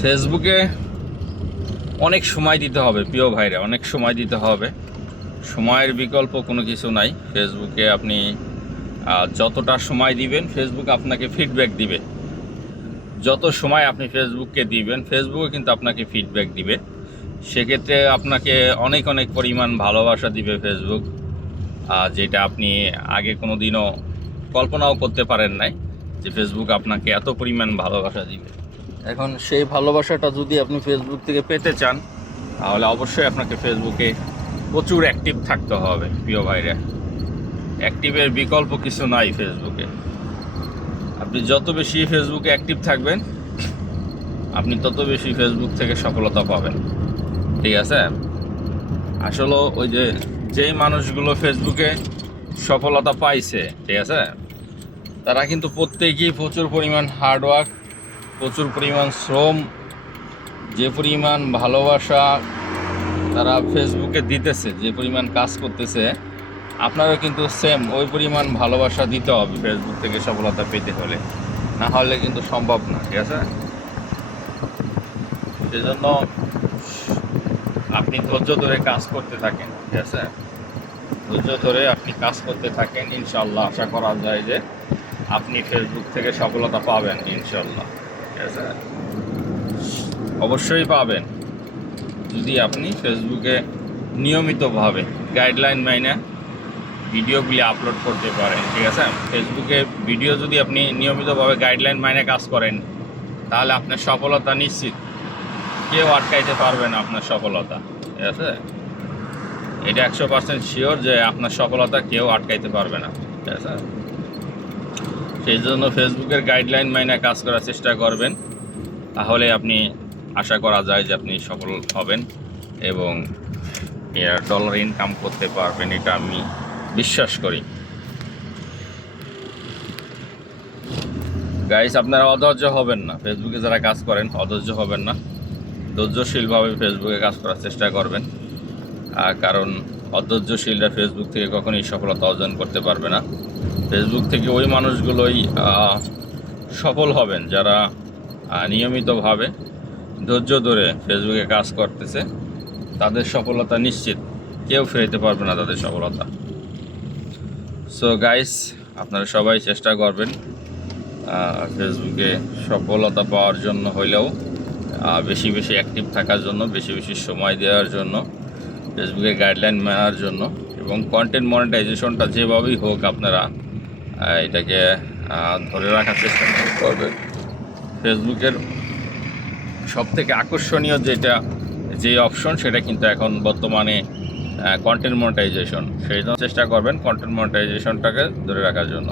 ফেসবুকে অনেক সময় দিতে হবে প্রিয় ভাইরা, অনেক সময় দিতে হবে। সময়ের বিকল্প কোনো কিছু নাই। ফেসবুকে আপনি যতটা সময় দিবেন ফেসবুক আপনাকে ফিডব্যাক দিবে। যত সময় আপনি ফেসবুককে দিবেন ফেসবুকও কিন্তু আপনাকে ফিডব্যাক দিবে। সেক্ষেত্রে আপনাকে অনেক অনেক পরিমাণ ভালোবাসা দিবে ফেসবুক, যেটা আপনি আগে কোনো দিনও কল্পনাও করতে পারেন নাই যে ফেসবুক আপনাকে এত পরিমাণ ভালোবাসা দিবে। এখন সেই ভালোবাসাটা যদি আপনি ফেসবুক থেকে পেতে চান তাহলে অবশ্যই আপনাকে ফেসবুকে প্রচুর অ্যাক্টিভ থাকতে হবে প্রিয় ভাইরা। অ্যাক্টিভের বিকল্প কিছু নাই ফেসবুকে। আপনি যত বেশি ফেসবুকে অ্যাক্টিভ থাকবেন আপনি তত বেশি ফেসবুক থেকে সফলতা পাবেন, ঠিক আছে? আসলে ওই যেই মানুষগুলো ফেসবুকে সফলতা পাইছে, ঠিক আছে, তারা কিন্তু প্রত্যেকেই প্রচুর পরিমাণ হার্ডওয়ার্ক, প্রচুর পরিমাণ শ্রম, যে পরিমাণ ভালোবাসা তারা ফেসবুকে দিতেছে, যে পরিমাণ কাজ করতেছে, আপনারও কিন্তু সেম ওই পরিমাণ ভালোবাসা দিতে হবে ফেসবুক থেকে সফলতা পেতে হলে, না হলে কিন্তু সম্ভব না, ঠিক আছে? সেজন্য আপনি ধৈর্য ধরে কাজ করতে থাকেন, ঠিক আছে? ধৈর্য ধরে আপনি কাজ করতে থাকেন, ইনশাল্লাহ আশা করা যায় যে আপনি ফেসবুক থেকে সফলতা পাবেন ইনশাল্লাহ, ঠিক আছে? অবশ্যই পাবেন যদি আপনি ফেসবুকে নিয়মিতভাবে গাইডলাইন মাইনে ভিডিওগুলি আপলোড করতে পারেন, ঠিক আছে? ফেসবুকে ভিডিও যদি আপনি নিয়মিতভাবে গাইডলাইন মাইনে কাজ করেন তাহলে আপনার সফলতা নিশ্চিত। কেউ আটকাইতে পারবে না আপনার সফলতা, ঠিক আছে? এটা 100% শিওর যে আপনার সফলতা কেউ আটকাইতে পারবে না, ঠিক আছে? সেই জন্য ফেসবুকের গাইডলাইন মাইনে কাজ করার চেষ্টা করবেন, তাহলে আপনি আশা করা যায় যে আপনি সফল হবেন এবং ডলার ইনকাম করতে পারবেন, এটা আমি বিশ্বাস করি। গাইস, আপনারা অধৈর্য হবেন না। ফেসবুকে যারা কাজ করেন অধৈর্য হবেন না, ধৈর্যশীলভাবে ফেসবুকে কাজ করার চেষ্টা করবেন, কারণ অধৈর্যশীলরা ফেসবুক থেকে কখনোই সফলতা অর্জন করতে পারবে না। ফেসবুক থেকে ওই মানুষগুলোই সফল হবেন যারা নিয়মিতভাবে ধৈর্য ধরে ফেসবুকে কাজ করতেছে। তাদের সফলতা নিশ্চিত, কেউ ফেরাতে পারবে না তাদের সফলতা। সো গাইস, আপনারা সবাই চেষ্টা করবেন ফেসবুকে সফলতা পাওয়ার জন্য হইলেও বেশি বেশি অ্যাক্টিভ থাকার জন্য, বেশি বেশি সময় দেওয়ার জন্য, ফেসবুকে গাইডলাইন মানার জন্য, এবং কন্টেন্ট মনিটাইজেশনটা যেভাবেই হোক আপনারা এটাকে ধরে রাখার চেষ্টা করবেন। ফেসবুকের সবথেকে আকর্ষণীয় যে অপশন সেটা কিন্তু এখন বর্তমানে কন্টেন্ট মনিটাইজেশন। সেই জন্য চেষ্টা করবেন কন্টেন্ট মনিটাইজেশনটাকে ধরে রাখার জন্য।